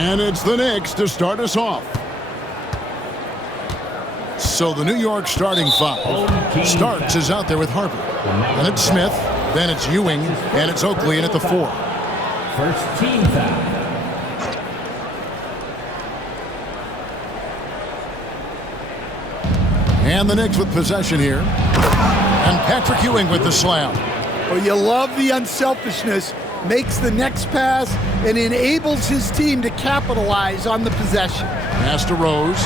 And it's the Knicks to start us off. So the New York starting five. Starks is out there with Harper. And it's Smith. Then it's Ewing. And it's Oakley in at the 4. First team foul. And the Knicks with possession here. And Patrick Ewing with the slam. Well, you love the unselfishness. Makes the next pass and enables his team to capitalize on the possession. Pass to Rose.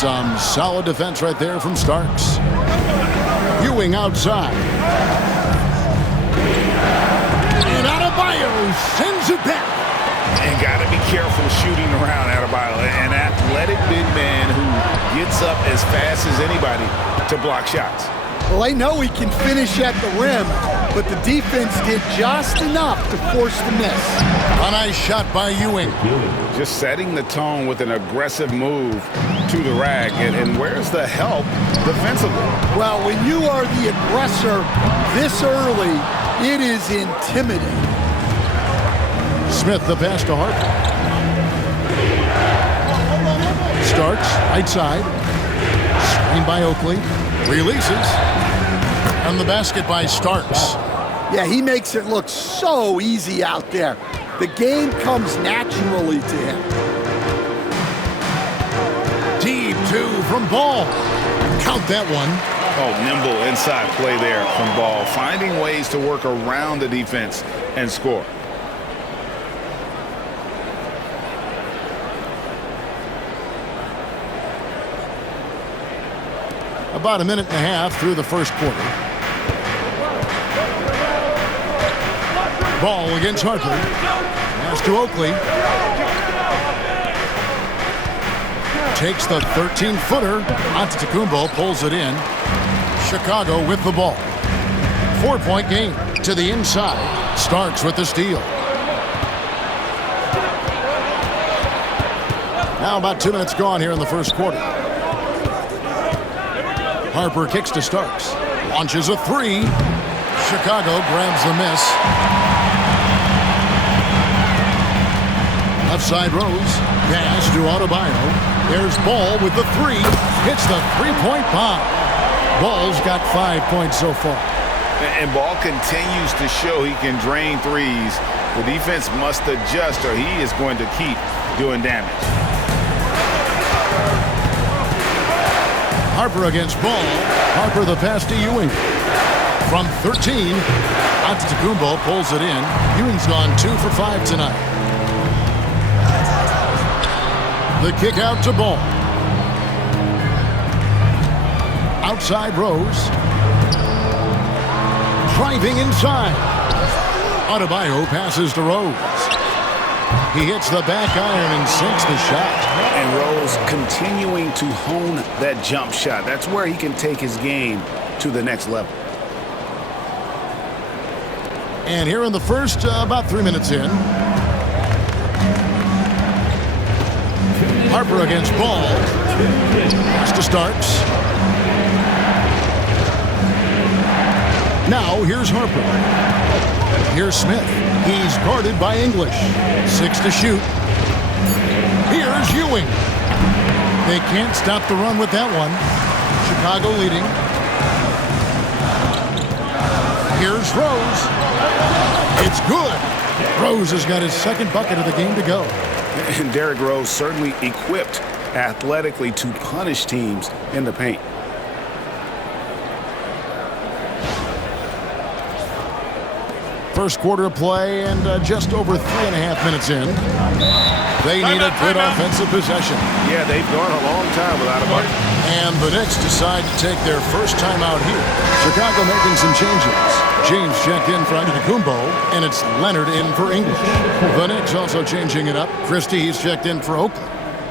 Some solid defense right there from Starks. Ewing outside. And Adebayo sends it back. And got to be careful shooting around Adebayo. An athletic big man who gets up as fast as anybody to block shots. Well, I know he can finish at the rim, but the defense did just enough to force the miss. A nice shot by Ewing. Just setting the tone with an aggressive move to the rack. And where's the help defensively? Well, when you are the aggressor this early, it is intimidating. Smith the pass to Harper. Starks, right side. Screen by Oakley. Releases. And the basket by Starks. Yeah, he makes it look so easy out there. The game comes naturally to him. Deep 2 from Ball. Count that one. Oh, nimble inside play there from Ball. Finding ways to work around the defense and score. About a minute and a half through the first quarter. Ball against Harper. Pass to Oakley. Takes the 13-footer. Antetokounmpo pulls it in. Chicago with the ball. 4-point game to the inside. Starks with the steal. Now about 2 minutes gone here in the first quarter. Harper kicks to Starks. Launches a 3. Chicago grabs the miss. Left side Rose. Pass to Adebayo. There's Ball with the 3. Hits the 3-point bomb. Ball's got 5 points so far. And Ball continues to show he can drain threes. The defense must adjust or he is going to keep doing damage. Harper against Ball. Harper the pass to Ewing. From 13, Antetokounmpo pulls it in. Ewing's gone 2 for 5 tonight. The kick out to Ball. Outside Rose. Driving inside. Adebayo passes to Rose. He hits the back iron and sinks the shot. And Rose continuing to hone that jump shot. That's where he can take his game to the next level. And here in the first, about 3 minutes in. Harper against Ball. Pass to Starks. Now here's Harper. Here's Smith. He's guarded by English. 6 to shoot. Here's Ewing. They can't stop the run with that one. Chicago leading. Here's Rose. It's good. Rose has got his second bucket of the game to go. And Derrick Rose certainly equipped athletically to punish teams in the paint. First quarter of play and just over 3.5 minutes in. They need a good offensive possession. Yeah, they've gone a long time without a bucket. And the Knicks decide to take their first time out here. Chicago making some changes. James checked in for Antetokounmpo, and it's Leonard in for English. The Knicks also changing it up. Christie's checked in for Oakley.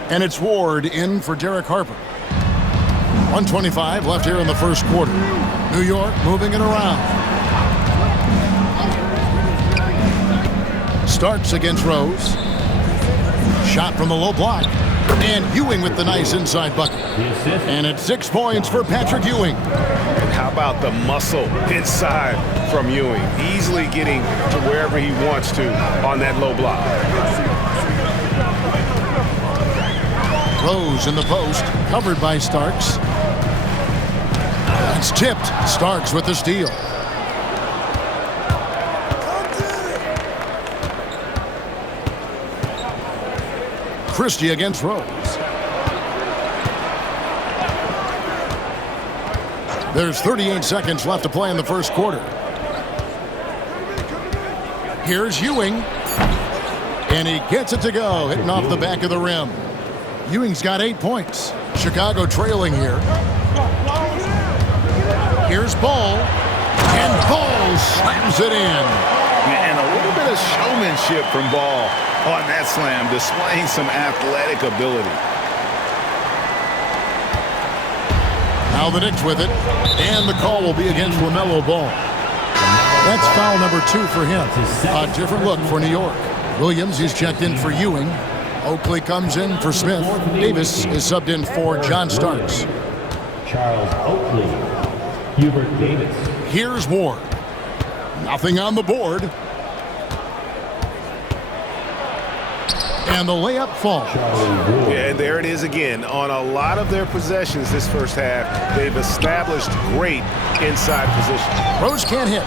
And it's Ward in for Derek Harper. 1:25 left here in the first quarter. New York moving it around. Starks against Rose. Shot from the low block. And Ewing with the nice inside bucket. And it's 6 points for Patrick Ewing. And how about the muscle inside from Ewing? Easily getting to wherever he wants to on that low block. Rose in the post, covered by Starks. It's tipped. Starks with the steal. Christie against Rose. There's 38 seconds left to play in the first quarter. Here's Ewing. And he gets it to go, hitting off the back of the rim. Ewing's got 8 points. Chicago trailing here. Here's Ball. And Ball slams it in. And a little bit of showmanship from Ball on that slam, displaying some athletic ability. Now the Knicks with it. And the call will be against LaMelo Ball. That's foul number 2 for him. A different look for New York. Williams, he's checked in for Ewing. Oakley comes in for Smith. Davis is subbed in for John Starks. Charles Oakley. Hubert Davis. Here's Ward. Nothing on the board. And the layup falls. Yeah, and there it is again. On a lot of their possessions this first half, they've established great inside position. Rose can't hit.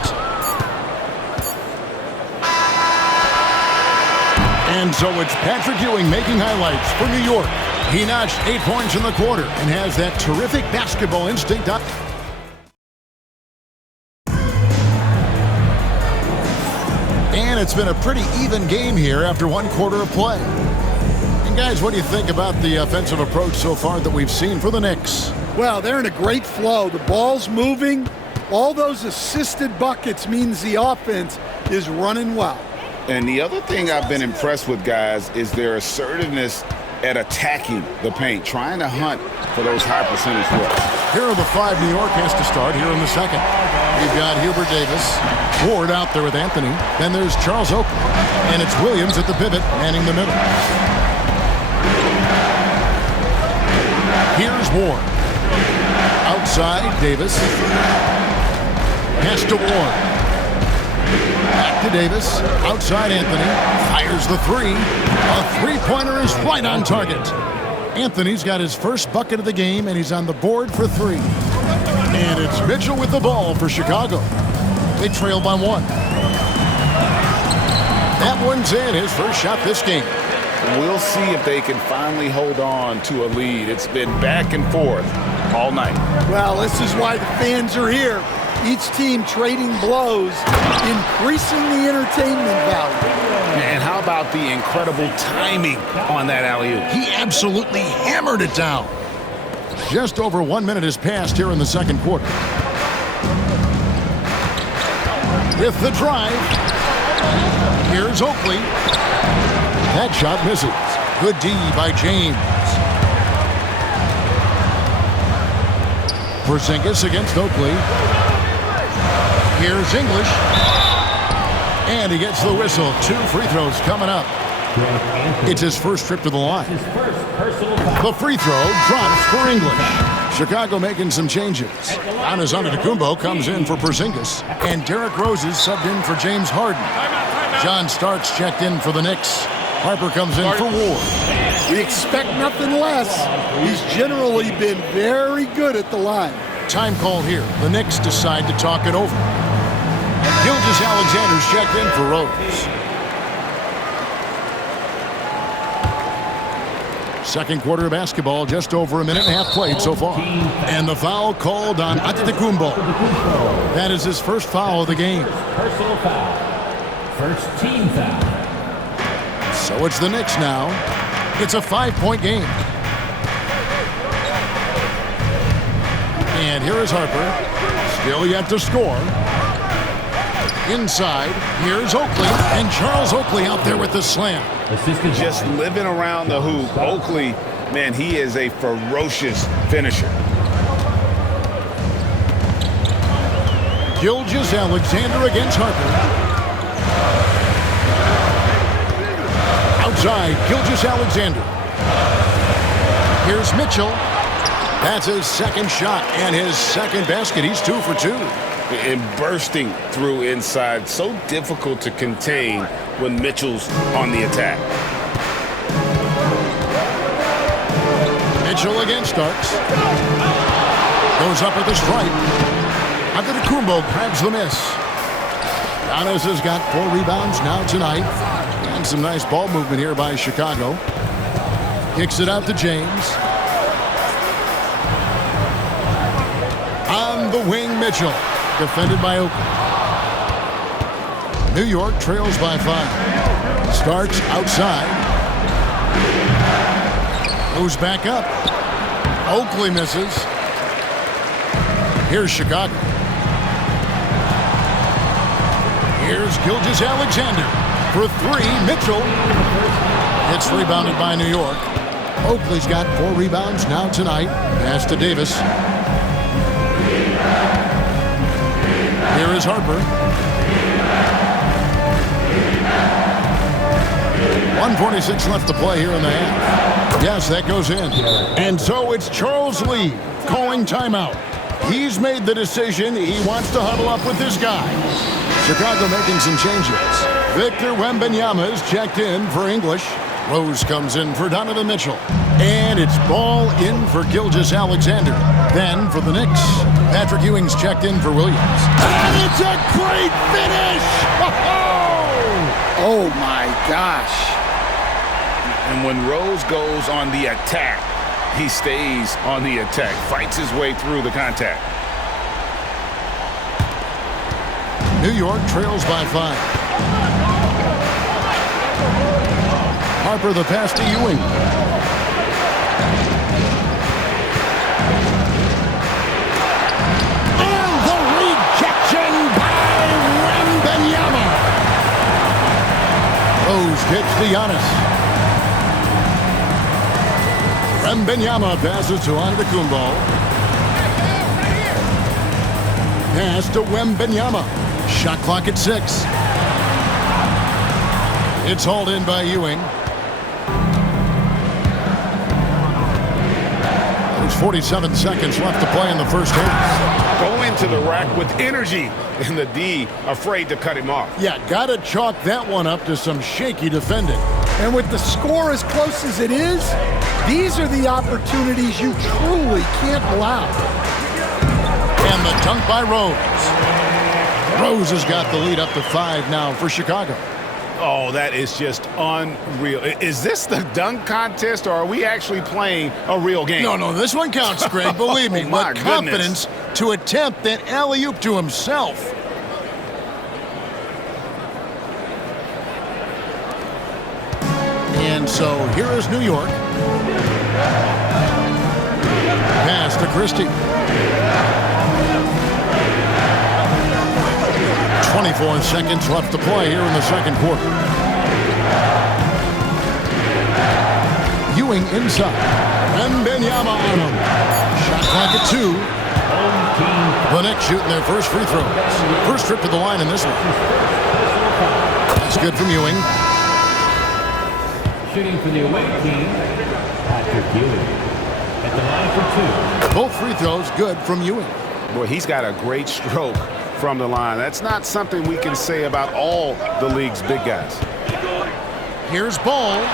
And so it's Patrick Ewing making highlights for New York. He notched 8 points in the quarter and has that terrific basketball instinct. And it's been a pretty even game here after 1 quarter of play. And guys, what do you think about the offensive approach so far that we've seen for the Knicks? Well, they're in a great flow. The ball's moving. All those assisted buckets means the offense is running well. And the other thing I've been impressed with, guys, is their assertiveness at attacking the paint, trying to hunt for those high percentage looks. Here are the 5 New York has to start here in the second. We've got Hubert Davis, Ward out there with Anthony. Then there's Charles Oakley. And it's Williams at the pivot, manning the middle. Here's Ward. Outside, Davis. Pass to Ward. Back to Davis. Outside, Anthony. Fires the 3. A three-pointer is right on target. Anthony's got his first bucket of the game, and he's on the board for 3. And it's Mitchell with the ball for Chicago. They trail by 1. That one's in, his first shot this game. We'll see if they can finally hold on to a lead. It's been back and forth all night. Well, this is why the fans are here. Each team trading blows, increasing the entertainment value. And how about the incredible timing on that alley-oop? He absolutely hammered it down. Just over 1 minute has passed here in the second quarter. With the drive, here's Oakley. That shot misses. Good D by James. Porzingis against Oakley. Here's English. And he gets the whistle. 2 free throws coming up. It's his first trip to the line. The free throw drops for English. Chicago making some changes. Giannis Antetokounmpo comes in for Porzingis. And Derrick Rose is subbed in for James Harden. John Starks checked in for the Knicks. Harper comes in for Ward. We expect nothing less. He's generally been very good at the line. Time call here. The Knicks decide to talk it over. Gilgeous-Alexander's checked in for Rose. Second quarter of basketball, just over a minute and a half played so far. And the foul called on Antetokounmpo. That is his first foul of the game. Personal foul. First team foul. So it's the Knicks now. It's a 5-point game. And here is Harper. Still yet to score. Inside, here's Oakley. And Charles Oakley out there with the slam. Just living around the hoop. Oakley, man, he is a ferocious finisher. Gilgeous-Alexander against Harper. Outside, Gilgeous-Alexander. Here's Mitchell. That's his second shot and his second basket. He's 2 for 2. And bursting through inside. So difficult to contain when Mitchell's on the attack. Mitchell against Starks. Goes up with a strike. Antetokounmpo grabs the miss. Giannis has got 4 rebounds now tonight. And some nice ball movement here by Chicago. Kicks it out to James. On the wing, Mitchell. Defended by Oakley. New York trails by 5. Starks outside. Goes back up. Oakley misses. Here's Chicago. Here's Gilgeous-Alexander for 3. Mitchell. It's rebounded by New York. Oakley's got 4 rebounds now tonight. Pass to Davis. Here is Harper. 1:46 left to play here in the half. Yes, that goes in. And so it's Charles Lee calling timeout. He's made the decision. He wants to huddle up with his guys. Chicago making some changes. Victor Wembanyama is checked in for English. Rose comes in for Donovan Mitchell. And it's ball in for Gilgeous-Alexander. Then for the Knicks, Patrick Ewing's checked in for Williams. And it's a great finish! Oh my gosh. And when Rose goes on the attack, he stays on the attack, fights his way through the contact. New York trails by 5. Harper the pass to Ewing. And the rejection by Wembanyama. Rose gets to Giannis. Wembanyama passes to Antetokounmpo. Pass to Wembanyama. Shot clock at 6. It's hauled in by Ewing. There's 47 seconds left to play in the first half. Go into the rack with energy, and the D afraid to cut him off. Yeah, gotta chalk that one up to some shaky defending. And with the score as close as it is, these are the opportunities you truly can't allow. And the dunk by Rose. Rose has got the lead up to 5 now for Chicago. Oh, that is just unreal. Is this the dunk contest, or are we actually playing a real game? No, this one counts, Greg. Believe me. Oh, my with confidence to attempt that alley-oop to himself. And so here is New York. Pass to Christie. 24 seconds left to play here in the second quarter. Ewing inside. Wembanyama on him. Shot clock at 2. The Knicks shooting their first free throws. First trip to the line in this one. That's good from Ewing. Shooting for the away team, Patrick Ewing. At the line for 2. Both free throws good from Ewing. Boy, he's got a great stroke from the line. That's not something we can say about all the league's big guys. Here's Ball.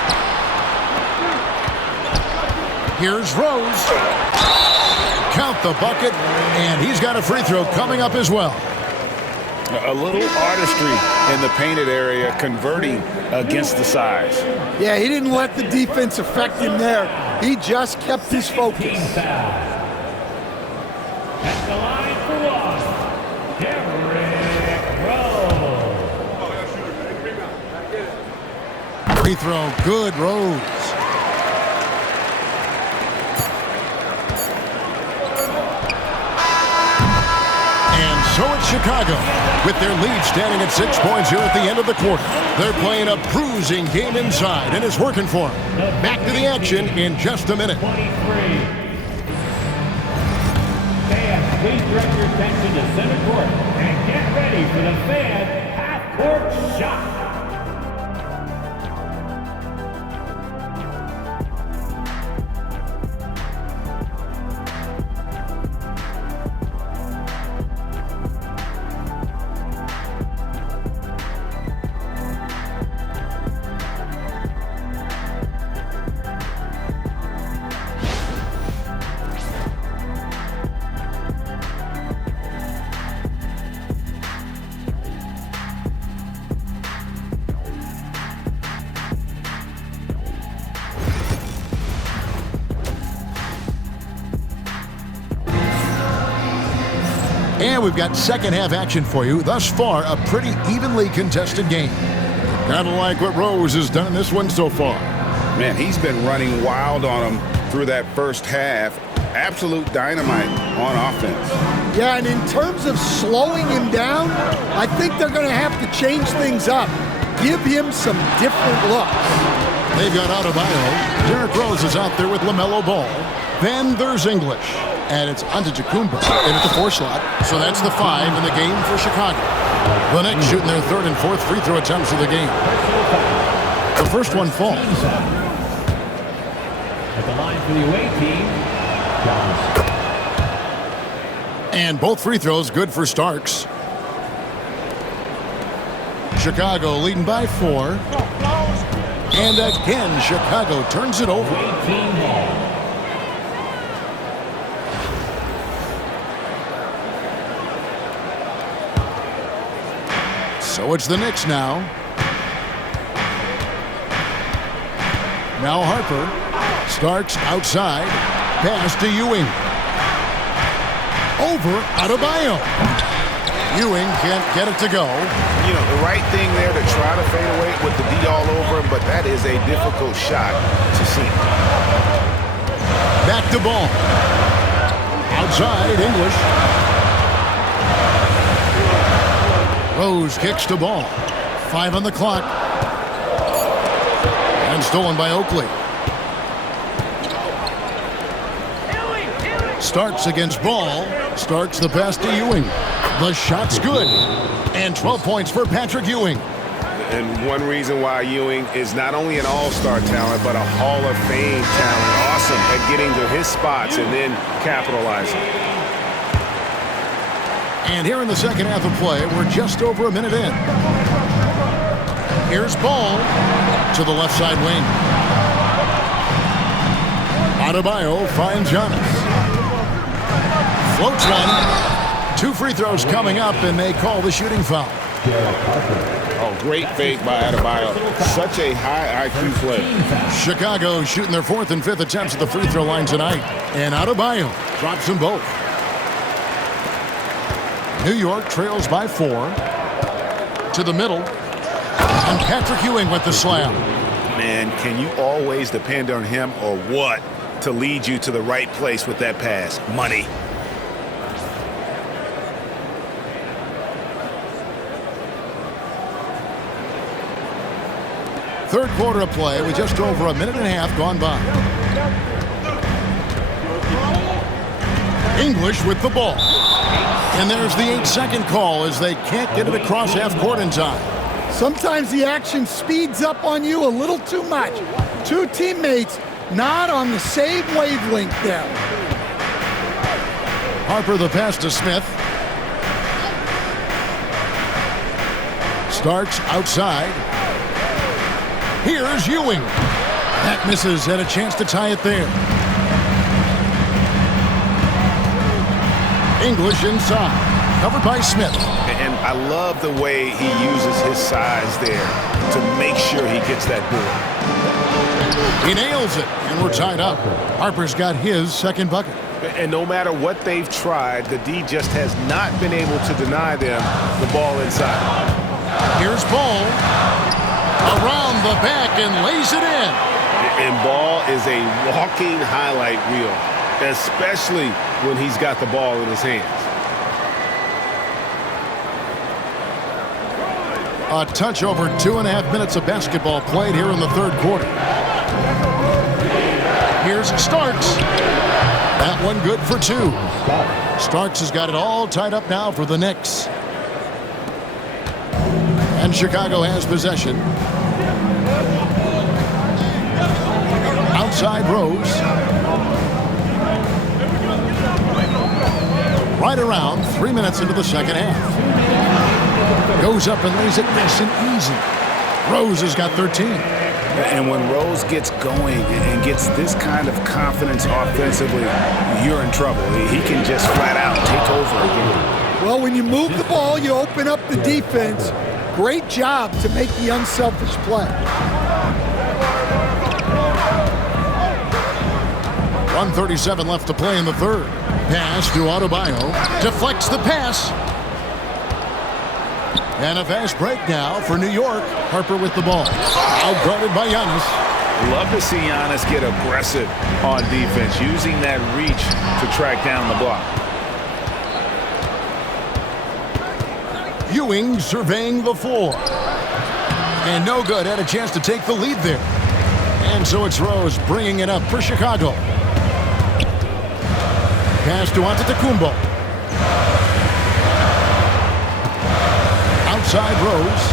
Here's Rose. Count the bucket, and he's got a free throw coming up as well. A little artistry in the painted area, converting against the size. Yeah, he didn't let the defense affect him there. He just kept his focus. Team foul. At the line for 1, Derrick Rose. Free throw, good, Rose. So it's Chicago, with their lead standing at 6 points here at the end of the quarter. They're playing a bruising game inside, and it's working for them. Back to the action in just a minute. 23. Fans, please direct your attention to center court and get ready for the fan half-court shot. And we've got second half action for you. Thus far, a pretty evenly contested game. Kind of like what Rose has done in this one so far. Man, he's been running wild on him through that first half. Absolute dynamite on offense. Yeah, and in terms of slowing him down, I think they're going to have to change things up. Give him some different looks. They've got Adebayo. Derrick Rose is out there with LaMelo Ball. Then there's English. And it's Antetokounmpo in at the 4 slot. So that's the 5 in the game for Chicago. The Knicks shooting their third and fourth free throw attempts of the game. The first one falls. At the line for the away team, Johnson. And both free throws good for Starks. Chicago leading by 4. And again, Chicago turns it over. Away team ball. So it's the Knicks now. Now Harper. Starks outside. Pass to Ewing. Over Adebayo. Ewing can't get it to go. You know, the right thing there to try to fade away with the D all over him, but that is a difficult shot to see. Back to Ball. Outside, English. Rose kicks to Ball. 5 on the clock. And stolen by Oakley. Starks against Ball. Starks the pass to Ewing. The shot's good. And 12 points for Patrick Ewing. And one reason why Ewing is not only an all-star talent, but a Hall of Fame talent. Awesome at getting to his spots and then capitalizing. And here in the second half of play, we're just over a minute in. Here's Ball to the left side wing. Adebayo finds Giannis. Floats one. 2 free throws coming up, and they call the shooting foul. Oh, great fake by Adebayo. Such a high IQ play. Chicago shooting their 4th and 5th attempts at the free throw line tonight. And Adebayo drops them both. New York trails by 4. To the middle. And Patrick Ewing with the slam. Man, can you always depend on him or what to lead you to the right place with that pass? Money. Third quarter of play with just over a minute and a half gone by. English with the ball. And there's the 8-second call as they can't get it across half court in time. Sometimes the action speeds up on you a little too much. 2 teammates not on the same wavelength there. Harper the pass to Smith. Starks outside. Here's Ewing. That misses, and a chance to tie it there. English inside, covered by Smith. And I love the way he uses his size there to make sure he gets that board. He nails it, and we're tied up. Harper's got his second bucket. And no matter what they've tried, the D just has not been able to deny them the ball inside. Here's Ball. Around the back and lays it in. And Ball is a walking highlight reel, especially when he's got the ball in his hands. A touch over 2.5 minutes of basketball played here in the third quarter. Here's Starks. That one good for 2. Starks has got it all tied up now for the Knicks. And Chicago has possession. Outside Rose. Right around 3 minutes into the second half. Goes up and lays it nice and easy. Rose has got 13. And when Rose gets going and gets this kind of confidence offensively, you're in trouble. He can just flat out take over again. Well, when you move the ball, you open up the defense. Great job to make the unselfish play. 1:37 left to play in the third. pass to Adebayo. Deflects the pass. And a fast break now for New York. Harper with the ball. Outguarded by Giannis. Love to see Giannis get aggressive on defense, using that reach to track down the block. Ewing surveying the floor. And no good. Had a chance to take the lead there. And so it's Rose bringing it up for Chicago. Pass to Antetokounmpo. Outside Rose.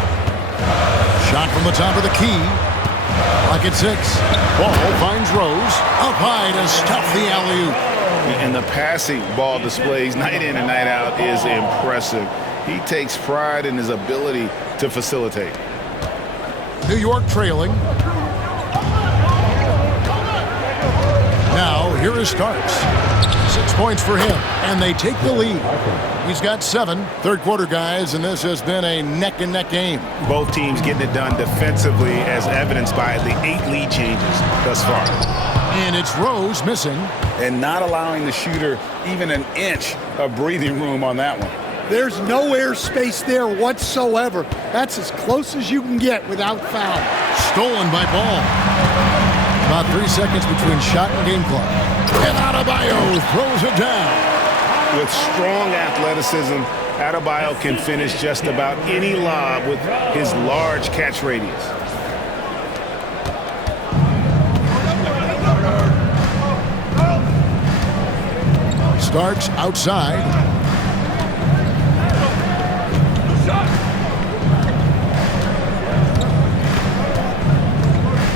Shot from the top of the key. Clock at 6. Ball finds Rose. Up high to stuff the alley-oop. And the passing ball displays night in and night out is impressive. He takes pride in his ability to facilitate. New York trailing. Now, here is Starks. 6 points for him, and they take the lead. He's got 7 third quarter guys, and this has been a neck-and-neck game. Both teams getting it done defensively, as evidenced by the 8 lead changes thus far. And it's Rose missing. And not allowing the shooter even an inch of breathing room on that one. There's no airspace there whatsoever. That's as close as you can get without foul. Stolen by Ball. About 3 seconds between shot and game clock. And Adebayo throws it down. With strong athleticism, Adebayo can finish just about any lob with his large catch radius. Starks outside.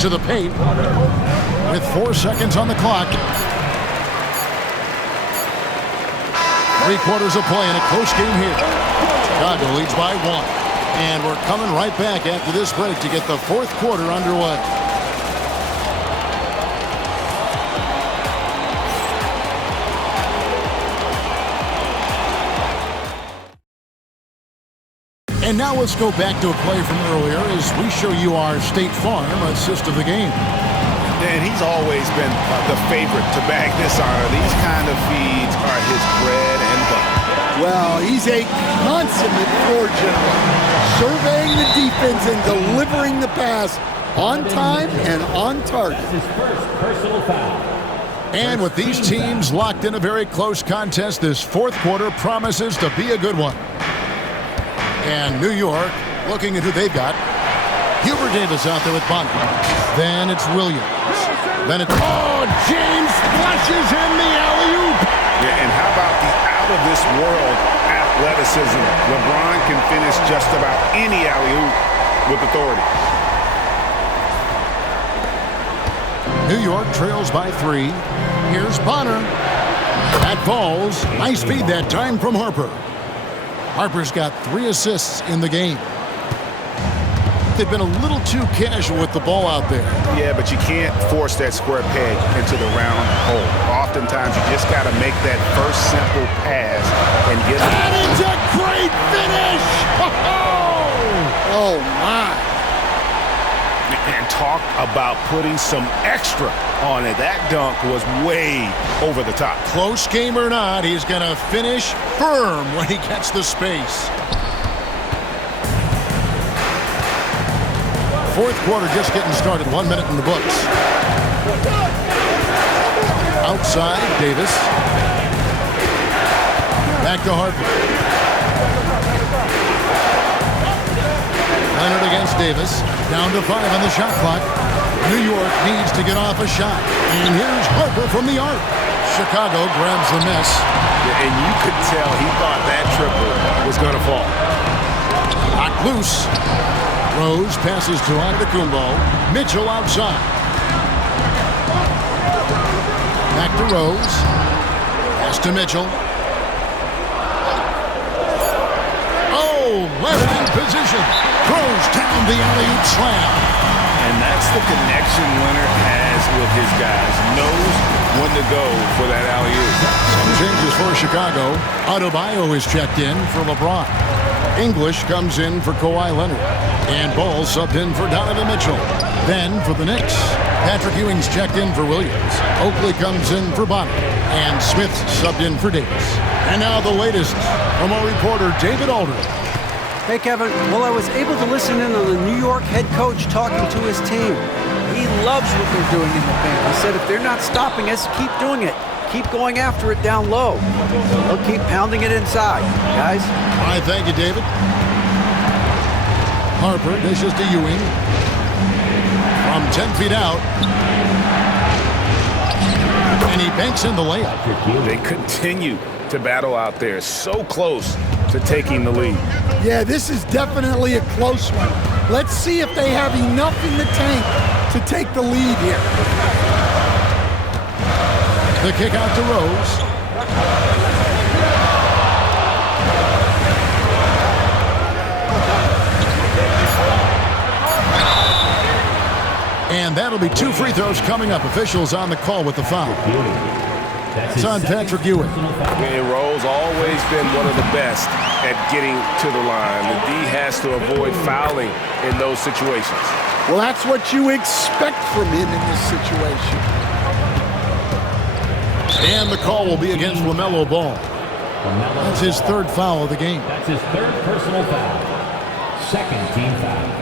To the paint with 4 seconds on the clock. 3 quarters of play in a close game here. Chicago leads by 1. And we're coming right back after this break to get the 4th quarter underway. And now let's go back to a play from earlier as we show you our State Farm assist of the game. And he's always been the favorite to bag this honor. These kind of feeds are his bread and butter. Well, he's a consummate floor general, surveying the defense and delivering the pass on time and on target. That's his first personal foul. And with these teams locked in a very close contest, this 4th quarter promises to be a good one. And New York looking at who they've got. Hubert Davis out there with Bonner. Then it's Williams. Then it's... Oh, James flushes in the alley-oop. Yeah, and how about the out-of-this-world athleticism? LeBron can finish just about any alley-oop with authority. New York trails by 3. Here's Bonner. That falls. Nice feed that time from Harper. Harper's got 3 assists in the game. They've been a little too casual with the ball out there. Yeah, but you can't force that square peg into the round hole. Oftentimes, you just got to make that first simple pass and get it. That is a great finish! Oh, my. And talk about putting some extra on it. That dunk was way over the top. Close game or not, he's going to finish firm when he gets the space. 4th quarter just getting started. 1 minute in the books. Outside, Davis. Back to Harper. Leonard against Davis. Down to 5 on the shot clock. New York needs to get off a shot. And here's Harper from the arc. Chicago grabs the miss. And you could tell he thought that triple was going to fall. Knocked loose. Rose passes to Antetokounmpo. Mitchell outside. Back to Rose. Pass to Mitchell. Oh, Leonard in position. Throws down the alley-oop slam. And that's the connection Leonard has with his guys. Knows when to go for that alley-oop. Some changes for Chicago. Adebayo is checked in for LeBron. English comes in for Kawhi Leonard. And Ball subbed in for Donovan Mitchell. Then for the Knicks, Patrick Ewing's checked in for Williams. Oakley comes in for Bonner. And Smith subbed in for Davis. And now the latest from our reporter, David Aldridge. Hey, Kevin. Well, I was able to listen in on the New York head coach talking to his team. He loves what they're doing in the paint. He said if they're not stopping us, keep doing it. Keep going after it down low. They'll keep pounding it inside, guys. All right, thank you, David. Harper dishes to Ewing. From 10 feet out. And he banks in the layup. They continue to battle out there. So close to taking the lead. Yeah, this is definitely a close one. Let's see if they have enough in the tank to take the lead here. The kick out to Rose. And that'll be 2 free throws coming up. Officials on the call with the foul. It's on Patrick Ewing. And Rose always been one of the best at getting to the line. The D has to avoid fouling in those situations. Well, that's what you expect from him in this situation. And the call will be against LaMelo Ball. That's his 3rd foul of the game. That's his 3rd personal foul. 2nd team foul.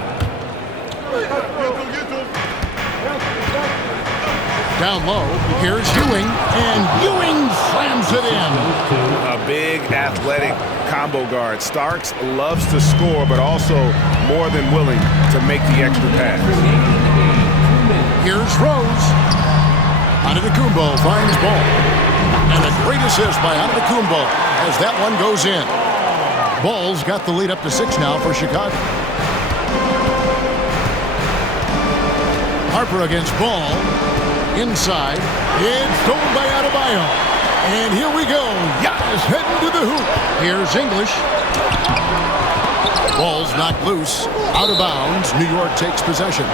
Down low, here's Ewing, and Ewing slams it in. A big athletic combo guard. Starks loves to score, but also more than willing to make the extra pass. Here's Rose. Antetokounmpo finds Ball. And a great assist by Antetokounmpo as that one goes in. Ball's got the lead up to 6 now for Chicago. Harper against Ball. Inside, it's stolen by Adebayo. And here we go. Giannis heading to the hoop. Here's English. Ball's knocked loose. Out of bounds. New York takes possession.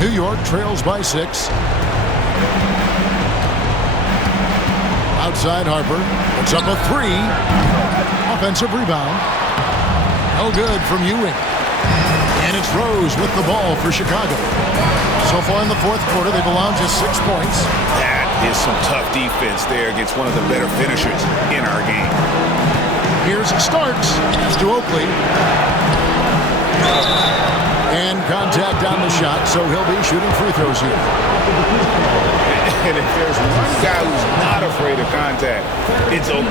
New York trails by 6. Outside Harper. It's up a 3. Offensive rebound. No good from Ewing. And it's Rose with the ball for Chicago. So far in the 4th quarter, they've allowed just 6 points. That is some tough defense there against one of the better finishers in our game. Here's Starks. It's to Oakley. And contact on the shot, so he'll be shooting free throws here. And if there's one guy who's not afraid of contact, it's Oakley.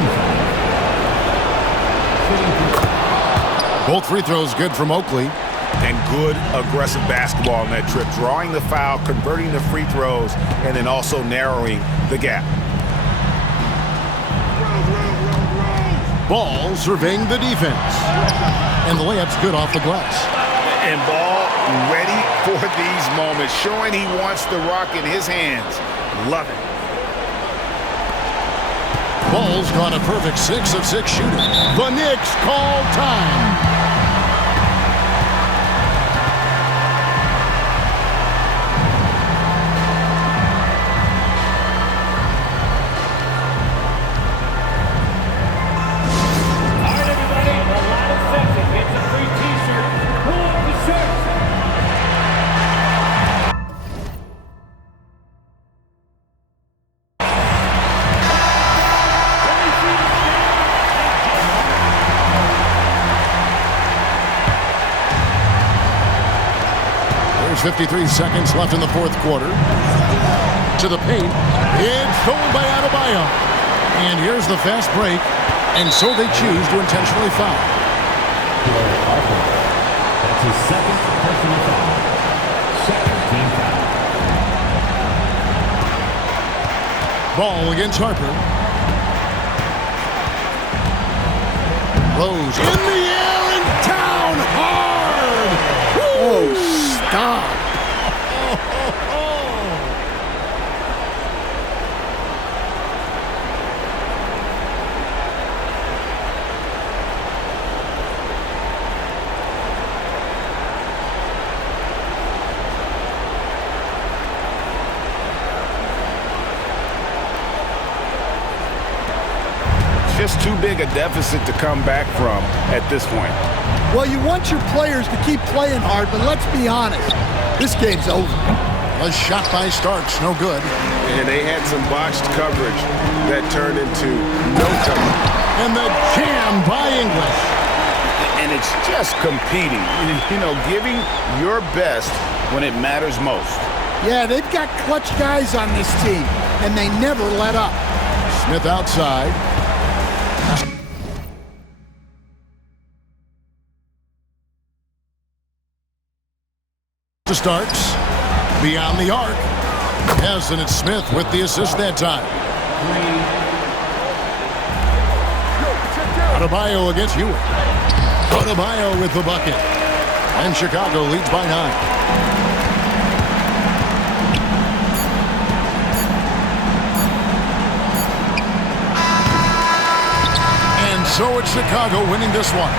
Both free throws good from Oakley. And good aggressive basketball on that trip. Drawing the foul, converting the free throws, and then also narrowing the gap. Ball surveying the defense. And the layup's good off the glass. And Ball ready for these moments, showing he wants the rock in his hands. Love it. Ball's gone a perfect 6 of 6 shooting. The Knicks call time. There's 53 seconds left in the 4th quarter. To the paint. It's stolen by Adebayo. And here's the fast break. And so they choose to intentionally foul. That's his 2nd personal foul. 2nd team foul. Ball against Harper. Rose in the air and down hard. Oh, stop. just too big a deficit to come back from at this point. Well, you want your players to keep playing hard, but let's be honest. This game's over. A shot by Starks, no good. And they had some botched coverage that turned into no coverage. And the jam by English. And it's just competing, giving your best when it matters most. Yeah, they've got clutch guys on this team, and they never let up. Smith outside. To Starks. Beyond the arc. Yes, and it's Smith with the assist that time. Adebayo against Ewing. Adebayo with the bucket. And Chicago leads by 9. So it's Chicago winning this one.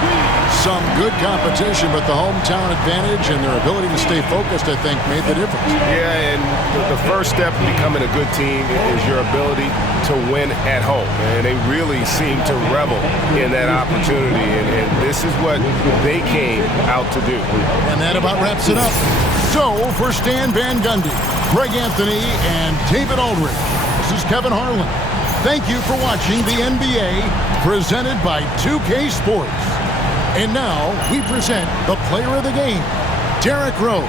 Some good competition, but the hometown advantage and their ability to stay focused, I think, made the difference. Yeah, and the first step in becoming a good team is your ability to win at home. And they really seem to revel in that opportunity, and this is what they came out to do. And that about wraps it up. So, for Stan Van Gundy, Greg Anthony, and David Aldridge, this is Kevin Harlan. Thank you for watching the NBA, presented by 2K Sports. And now, we present the player of the game, Derrick Rose.